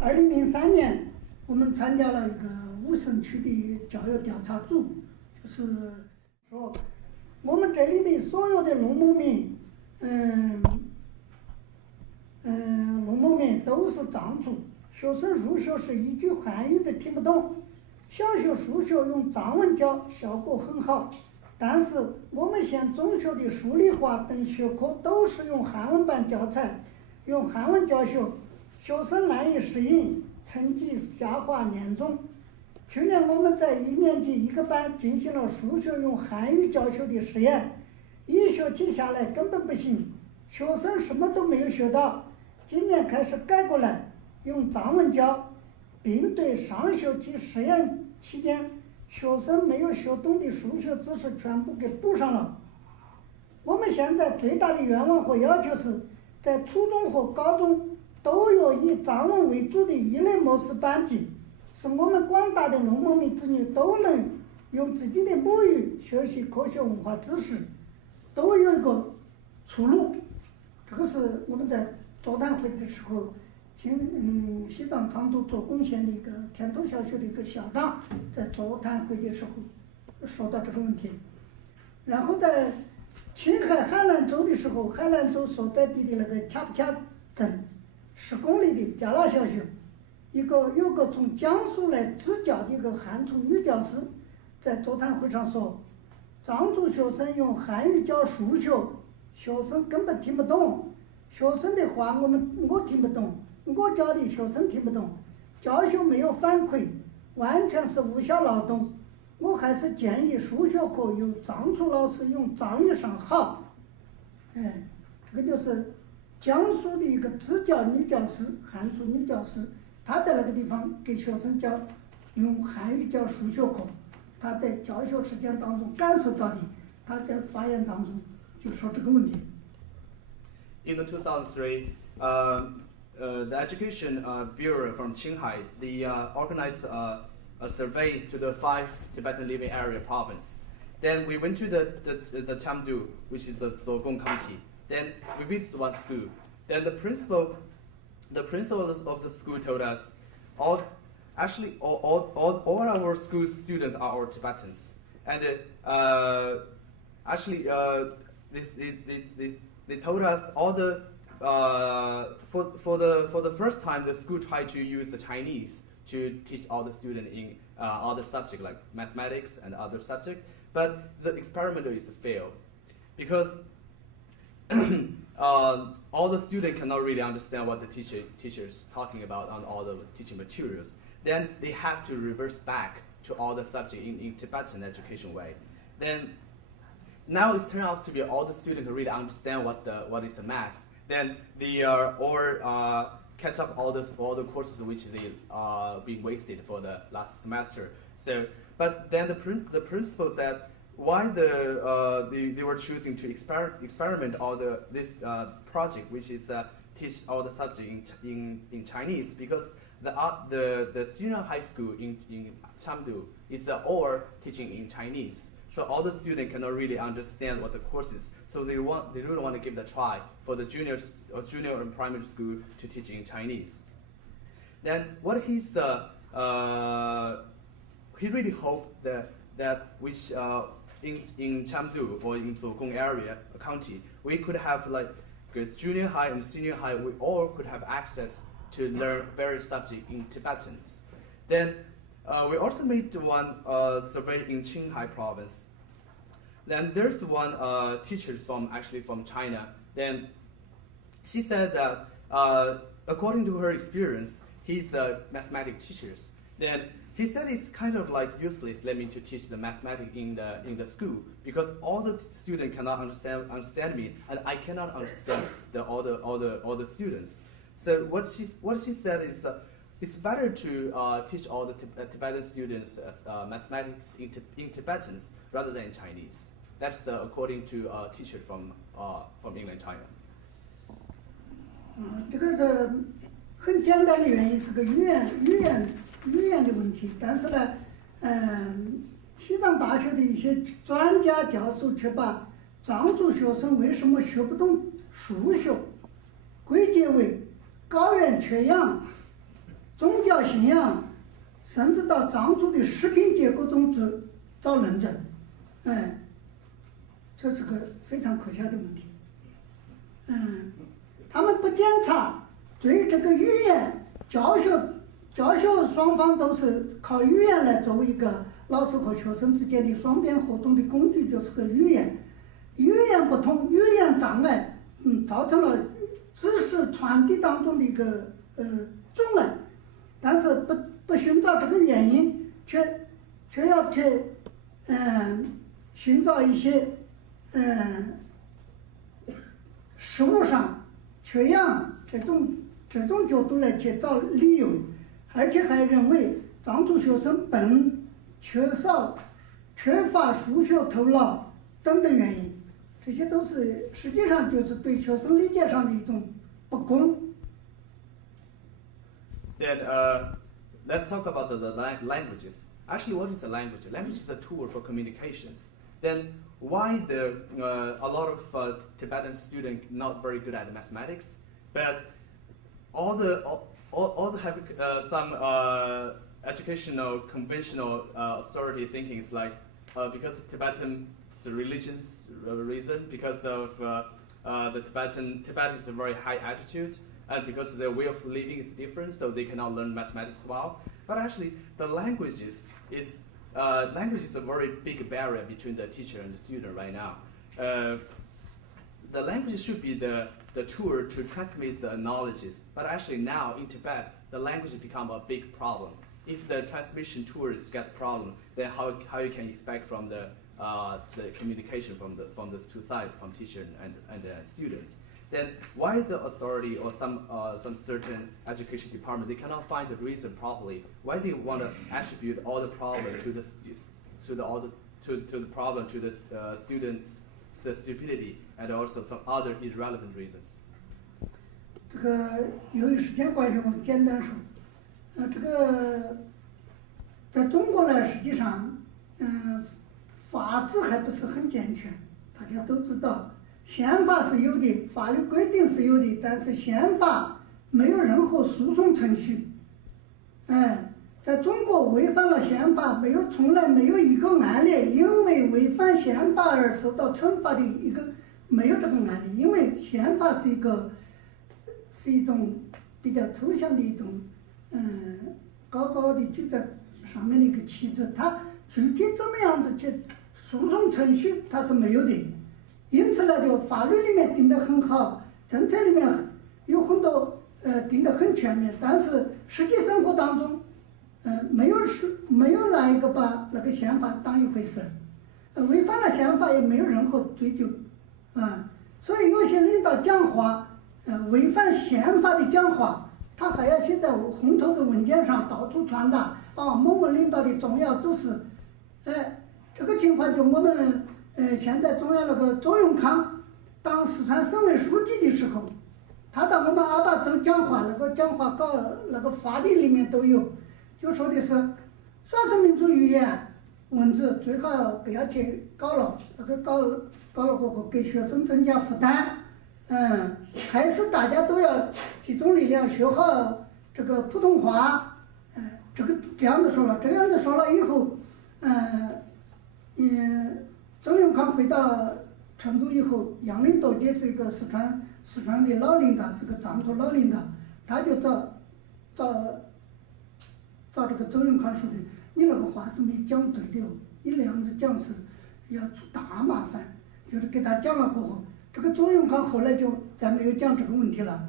2003年，我们参加了一个5省区的教育调查组，就是说，我们这里的所有的农牧民，农牧民都是藏族，学生入学时一句汉语都听不懂，小学、数学用藏文教，效果很好。但是我们县中学的数理化等学科都是用汉文版教材，用汉文教学，学生难以适应，成绩下滑严重。去年我们在1年级1个班进行了数学用汉语教学的实验，1学期下来根本不行，学生什么都没有学到。今年开始改过来，用藏文教，并对上学期实验期间学生没有学懂的数学知识全部给补上了。我们现在最大的愿望和要求是，在初中和高中都有以藏文为主的一类模式班级，使我们广大的农牧民子女都能用自己的母语学习科学文化知识，都有一个出路。这个是我们在座谈会的时候，西藏昌都做贡献的一个天头小学的一个校长在座谈会的时候说到这个问题。然后在青海海南州的时候，海南州所在地的那个恰布恰镇10公里的加拉小学，有个从江苏来支教的一个汉族女教师在座谈会上说，藏族学生用汉语教数学，学生根本听不懂，学生的话我听不懂，我教的学生听不懂，教学没有反馈，完全是无效劳动。我还是建议数学课由藏族老师用藏语上好。这个就是江苏的一个支教女教师，汉族女教师，她在那个地方给学生用汉语教数学课，她在教学实践当中感受到的，她在发言当中就说这个问题。In the 2003, the Education Bureau from Qinghai, they organized a survey to the 5 Tibetan living area province. Then we went to the Chamdu, which is the Zogong County. Then we visited one school. Then the principal of the school told us, all our school students are all Tibetans, and they told us all the for the first time the school tried to use the Chinese to teach all the students in other subjects like mathematics and other subjects, but the experiment is a fail because all the students cannot really understand what the teacher is talking about on all the teaching materials. Then they have to reverse back to all the subjects in Tibetan education way. Then now it turns out to be all the students can really understand what is the math. Then they are all catch up all the courses which they being wasted for the last semester. So, but then the principal said why they were choosing to experiment all this project, which is teach all the subjects in Chinese, because the senior high school in Chamdu is all teaching in Chinese. So all the students cannot really understand what the course is. So they really want to give it a try for the junior and primary school to teach in Chinese. Then what he really hoped that which in Chamdu or in Zogong area county, we could have like junior high and senior high, we all could have access to learn various subjects in Tibetans. Then we also made one survey in Qinghai province. Then there's one teacher from China. Then she said that according to her experience, he's a mathematics teacher. Then he said it's kind of like useless let me to teach the mathematics in the school because all the students cannot understand me and I cannot understand all the students. So what she said is it's better to teach all the Tibetan students mathematics in Tibetans rather than in Chinese. That's according to a teacher from England, China. 这个是很简单的原因，是个语言的问题。但是呢，西藏大学的一些专家教授却把藏族学生为什么学不懂数学归结为高原缺氧。宗教信仰，甚至到藏族的食品结构中去找认证，这是个非常可笑的问题。他们不检查，对这个语言教学双方都是靠语言来作为一个老师和学生之间的双边活动的工具，就是个语言不通，语言障碍，造成了知识传递当中的一个阻碍，但是不寻找这个原因，却要去寻找一些事物上缺氧这种角度来去找理由，而且还认为藏族学生笨、缺乏数学头脑等等原因，这些都是实际上就是对学生理解上的一种不公。Then let's talk about the languages. Actually, what is a language? Language is a tool for communications. Then why a lot of Tibetan students not very good at mathematics, but all have some educational conventional authority thinking is like because Tibetan religion's reason, because of the Tibet is a very high altitude, and because their way of living is different, so they cannot learn mathematics well. But actually, the language is a very big barrier between the teacher and the student right now. The language should be the tool to transmit the knowledges, but actually now in Tibet, the language has become a big problem. If the transmission tools get problem, then how you can expect from the communication from the two sides, from teacher and students? Then why the authority or some certain education department, they cannot find the reason properly? Why they want to attribute all the problem to the students' stupidity and also some other irrelevant reasons? 这个由于时间关系，我简单说，这个在中国呢，实际上，法治还不是很健全，大家都知道。宪法是有的，法律规定是有的，但是宪法没有任何诉讼程序。在中国违反了宪法，从来没有一个案例因为违反宪法而受到惩罚的没有这个案例，因为宪法是一种比较抽象的一种高高的举在上面的一个旗帜，它具体怎么样子去诉讼程序它是没有的。因此呢，就法律里面定得很好，政策里面有很多定得很全面，但是实际生活当中，没有哪一个把那个宪法当一回事儿，违反了宪法也没有任何追究，所以有些领导讲话，违反宪法的讲话，他还要写在红头子文件上到处传达，某某领导的重要指示，这个情况就我们。现在中央那个周永康当四川省委书记的时候，他到我们阿坝州讲话，那个讲话稿那个法律里面都有，就说的是少数民族语言文字最好不要去搞了，那个搞了过后给学生增加负担，还是大家都要集中力量学好这个普通话，这样子说了以后，周永康回到成都以后，杨林多也是一个四川的老领导，是个藏族老领导，他就找这个周永康说的，你那个话是没讲对的哦，你那样子讲是要出大麻烦，就是给他讲了过后，这个周永康后来就再没有讲这个问题了，